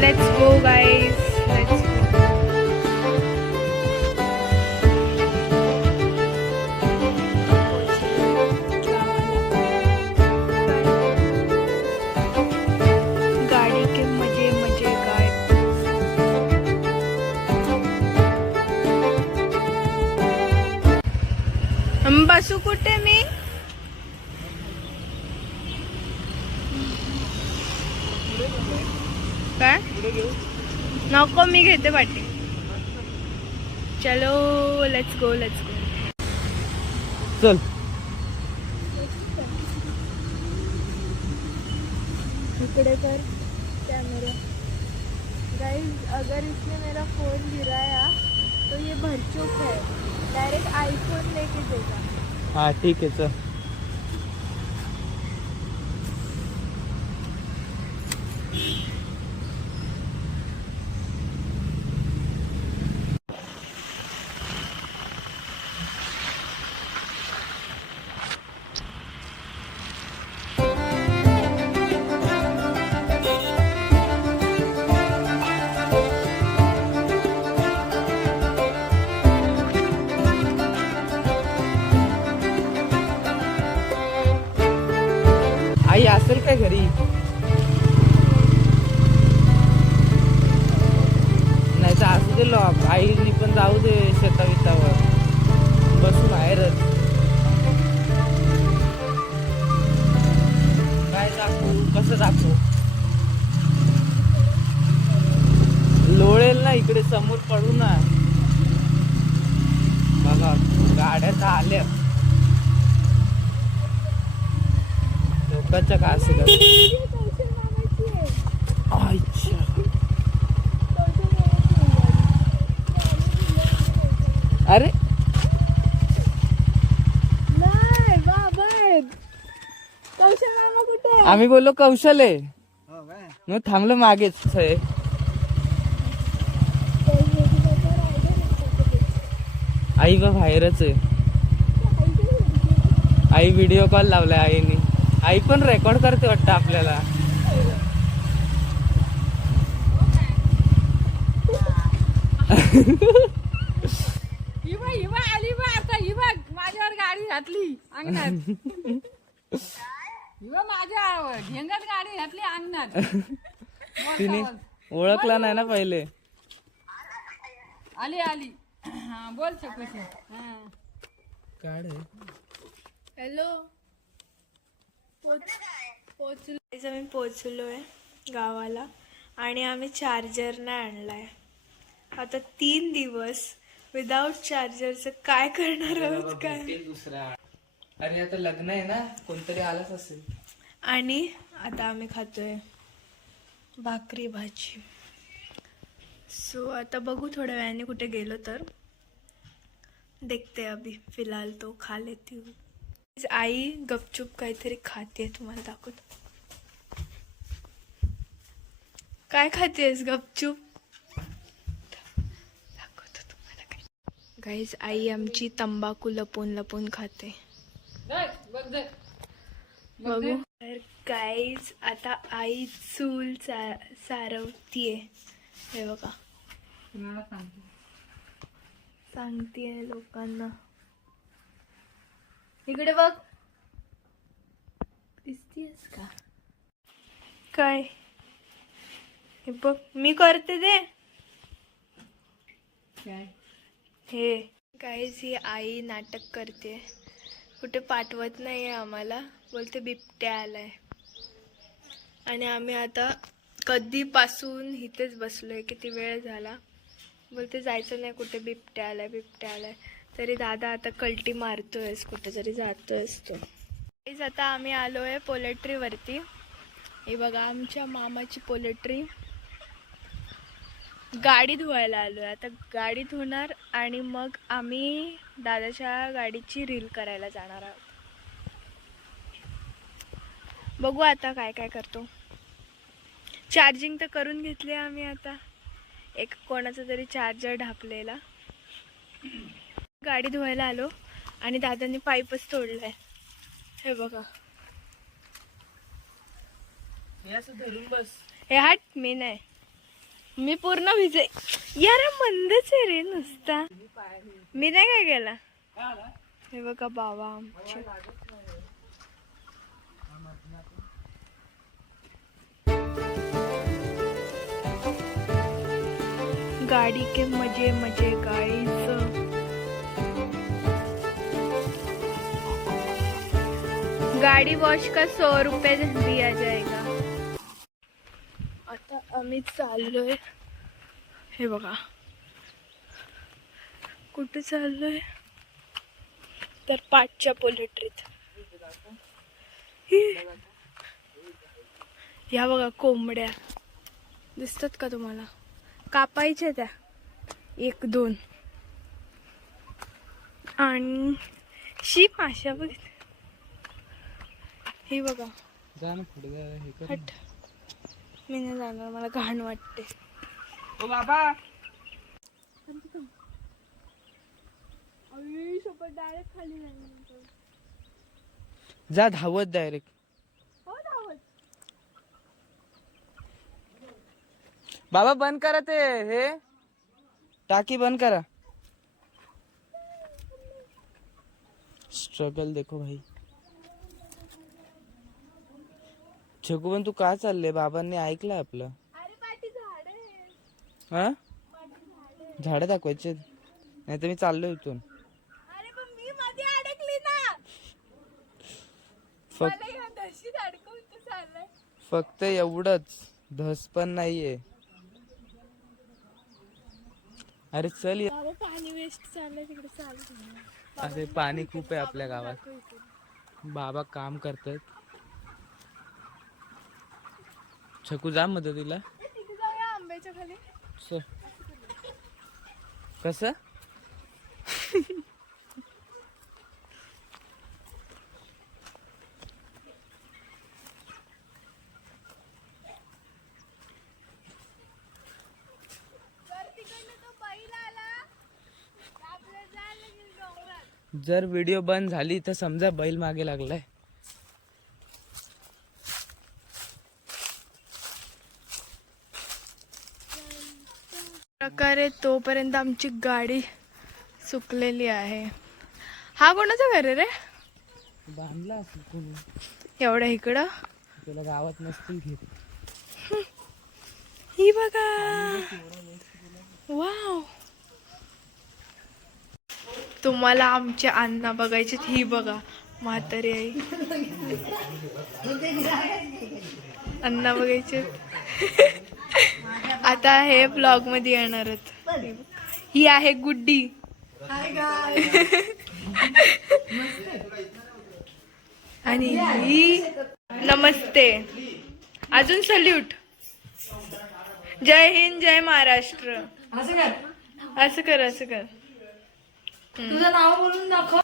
Let's go guys, let's go. गाड़ी के मजे मजे काय. बसू कुठे मी? काय नको, मी घेते पाठी. चलो लेट्स गो, लेट्स गो. चल. इकडे कर कैमरा. गाइस अगर इसने मेरा फोन गिराया तो ये भरचूक है, डायरेक्ट आईफोन लेके देगा. हाँ ठीक है चल. आई असेल काय घरी? नाही तर असू दे लॉक. आईनी पण जाऊ दे शेतावितावर, बसू बाहेरच. काय दाखवू, कसं दाखवू? लोळेल ना इकडे समोर पडू ना. बघा गाड्या तर आल्या. लोकांच्या काय असेल अरे नाही बाबा, कौशल मामा कुठे? आम्ही बोललो कौशल आहे, मग थांबलो मागेच. आई बा बाहेरच आहे. आई व्हिडिओ कॉल लावलाय आईने. आई पण रेकॉर्ड करते वाटतं आपल्याला. हिवा आली बा आता. ही बघ माझ्यावर गाडी घातली अंगणात. हिवा माझ्या ढेंगात गाडी घातली अंगणात. तिने ओळखला नाही ना पहिले. आली आली. हा बोल शकतो. काढ. हॅलो. पोचलो, आम्ही पोचलोय गावाला आणि आम्ही चार्जर नाही आणलाय. आता 3 दिवस विदाउट चार्जरचं काय करणार आहोत काय. दुसरा. अरे आता लग्न आहे ना, कोणतरी आलाच असेल. आणि आता आम्ही खातोय भाकरी भाजी. सो आता बघू थोड्या वेळाने कुठे गेलो तर. देखते अभी फिलहाल तो खा लेती हूँ. आई गपचूप काहीतरी खाते, तुम्हाला दाखवतो. काय खातेस गपचूप? दाखवतो तुम्हाला काय. गाईज आई आमची तंबाखू लपून लपून खाते. बघू तर गाईज आता आई चूल सारवतीये. हे बघा, सांगतीये लोकांना. इकडे बघ, दिसतीयस का काय? हे बघ मी करते ते. हे गाईज ही आई नाटक करते, कुठे पाठवत नाहीये आम्हाला. बोलते बिबट्या आलाय. आणि आम्ही आता कधीपासून इथेच बसलोय, किती वेळ झाला. बोलते जायचं नाही कुठे, बिबट्या आलाय बिबट्या आलाय. तरी दादा आता कल्टी मारतोयस, कुठे तरी जातोयस तो. आता आम्ही आलोय पोलेट्रीवरती. हे बघा आमच्या मामाची पोलेट्री. गाडी धुवायला आलोय. आता गाडी धुणार आणि मग आम्ही दादाच्या गाडीची रील करायला जाणार आहोत. बघू आता काय काय करतो. चार्जिंग तर करून घेतली आम्ही. आता एक कोणाचा तरी चार्जर ढापलेला. गाडी धुवायला आलो आणि दादांनी पाईपच तोडलाय. हे बघा, हे असं धरून बस. हे हट, मी नाही. मी पूर्ण भिजे. यार मंदच आहे रे नुसता. मी नाही काय केला. हे बघा बाबा आमचे. गाड़ी के मजे मजे गाइस. गाड़ी वॉश का 100 रुपये दिया जाएगा. आता आम्ही चाललोय. हे बघा कुठे चाललोय तर पाठच्या पोल्ट्रीत. या बघा कोंबड्या दिसतात का तुम्हाला. कापायच्या त्या 1-2 आणि शीप माशा बघ. हे बघा हट. मी नाही जाणार मला घाण वाटते. ओ बाबा डायरेक्ट खाली नाही. जा धावत डायरेक्ट. बाबा बंद करा ते हे टाकी बंद करा. स्ट्रगल देखो भाई. छकू पण तू का चालले. बाबांनी ऐकलं आपलं. हा झाड दाखवायचे नाही तर मी चाललो इथून. अरे पण मी मध्ये अडकली ना. फक्त एवढंच. धस पण नाहीये. अरे चल ये. पाणी वेस्ट चाललंय तिकडे. चालू. अरे पाणी खूप आहे आपल्या गावात. बाबा काम करतात. छकू जा मदतीला. आंब्याच्या खाली. कसं जर व्हिडिओ बंद झाली तर समजा बैल मागे लागलाय. प्रकारे तोपर्यंत आमची गाडी सुकलेली आहे. हा कोणाचं घर आहे रे. बांधला असेल कोणी. एवढ्या इकडं तुला गावात नसतील घेत. ही बघा. वाव. तुम्हाला आमचे अण्णा बघायचे. ही बघा म्हातारी आई. अण्णा बघायचे. आता हे ब्लॉग मध्ये येणार आहेत. ही आहे गुड्डी. आणि ही नमस्ते. अजून सल्यूट. जय हिंद जय महाराष्ट्र. असं कर असं कर. तुझं नाव बोलून दाखव.